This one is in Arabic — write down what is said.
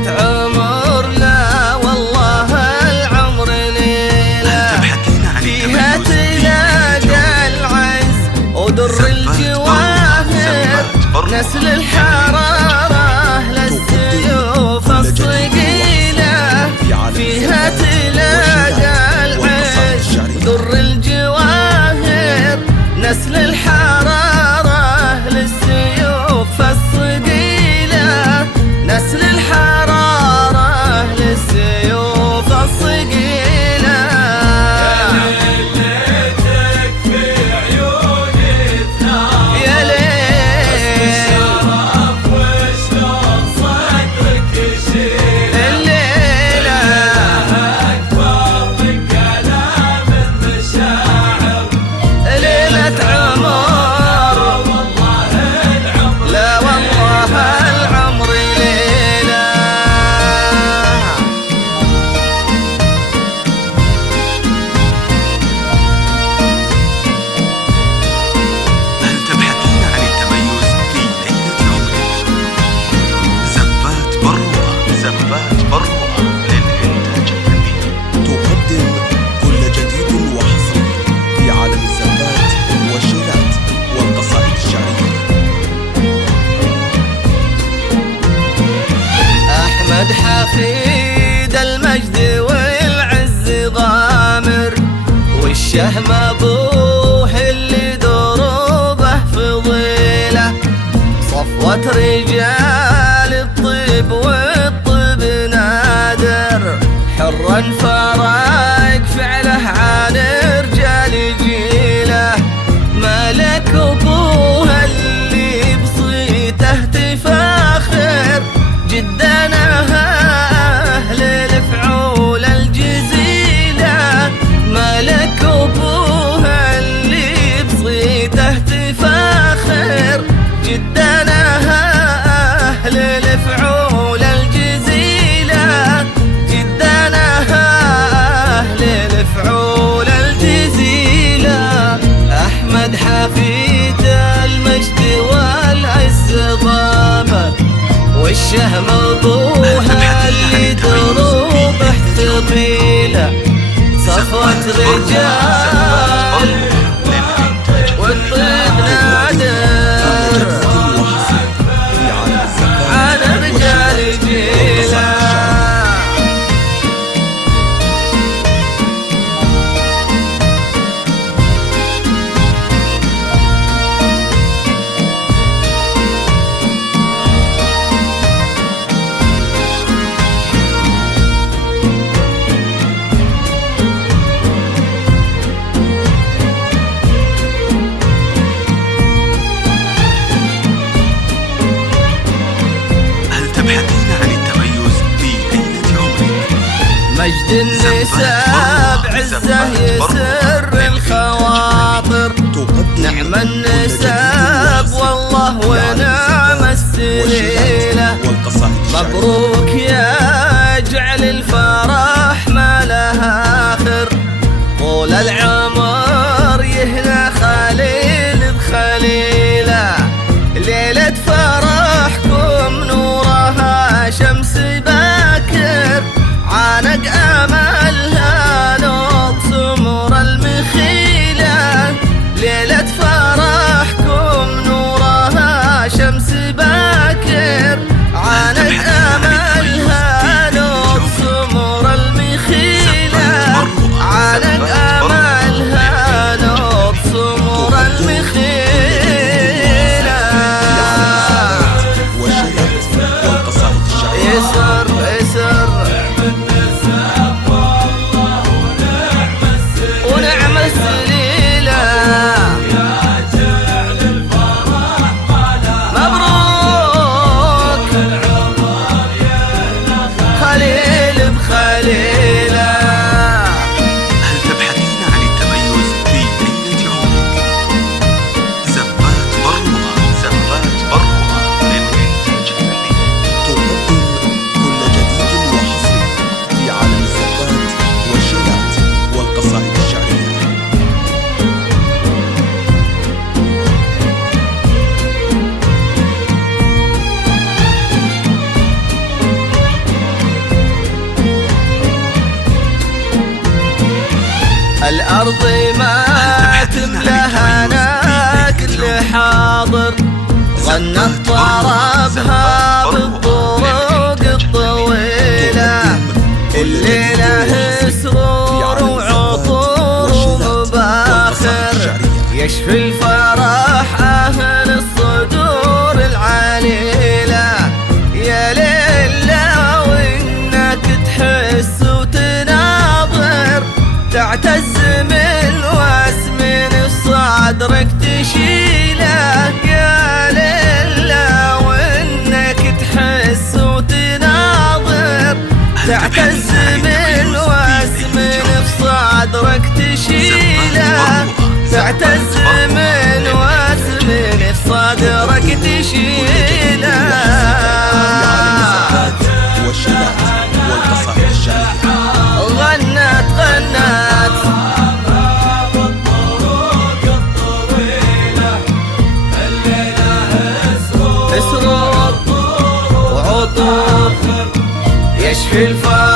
ليلة عمر، لا والله العمر ليلة فيها تلاقى العز ودر الجواهر، نسل الحرارة للسيوف الصقيلة، فيها تلاقى العز ودر الجواهر، نسل الحرارة للسيوف الصقيلة، نسل الحرارة للسيوف الصقيلة. يا ليلتك في عيوني تنام، يا ليل الشرف وشلون صدرك يشيل الليلة، أكبر من كلام المشاعر، ليلة عمر والله العمر، لا والله العمر ليلة. هل تبحثين عن التميز في ليلة عمرك؟ زبات بروة، زبات بروة للإنتاج الفني تقدم كل جديد وحصري في عالم الزفات والشيلات والقصائد الشعرية. أحمد حفيد المجد والعز ضامر، والشهم أبوه اللي دروبه فضيلة، صفوة رجال الطيب والطيب نادر، حرا فرق فعله عن رجال جيله، ملك أبوه اللي بصيته تفاخر، جدنا أهل الفعول الجزيلة، ملك أبوه اللي بصيته تفاخر، جدنا أهل الفعول الجزيلة، جدنا أهل الفعول الجزيلة. أحمد حفيد المجد والعز ضامر، والشهم أبوه اللي دروبه ثقيلة، صفوة رجال والطيب نادر في عالم الزفات على رجال جيلة. هل تبحثين عن التميز في ليلة عمرك؟ مجد النساء بعزه يسر الخواطر، تقدم نعم كل جديد النساب وحصري والله في عالم ونعم الزفات السليلة، والشيلات والقصائد الشعرية. مبروك يا جعل الفرح ما لها آخر، طول العمر يهنى خليل بخليلة، ليلة فرحكم نورها شمس باكر، عانق أملها نوط سمر المخيلة، ليلة فرحكم نورها شمس باكر، عانق أملها نوط سمر المخيلة، عانق أملها نوط سمر المخيلة. والشيلات والقصائد الشعرية. يسر يسر ونعم السليلة، مبروك خليل بخليلة. هل تبحثين عن التميز في ليلة عمرك؟ زبات بروة، زبات بروة للإنتاج الفني تقدم كل جديد وحصري في عالم الزفات والشيلات والقصائد الشعرية. الأرض ما تملها ناكل حاضر، غنت طربها بالطرق الطويلة، الليلة سرور وعطور ومباخر، يشفي الفرح أهل الصدور العليلة. يا ليلة وإنك تحس وتناظر، تعتز من واسم صدرك تشيله. يا ليلة وإنك تحس وتناظر، تعتز من واسم صدرك تشيله، تعتز من واسم صدرك تشيله. والشيلات والقصائد الشعرية. غنت بالطرق الطويلة، الليلة سرور وعطور، يشفي الفرح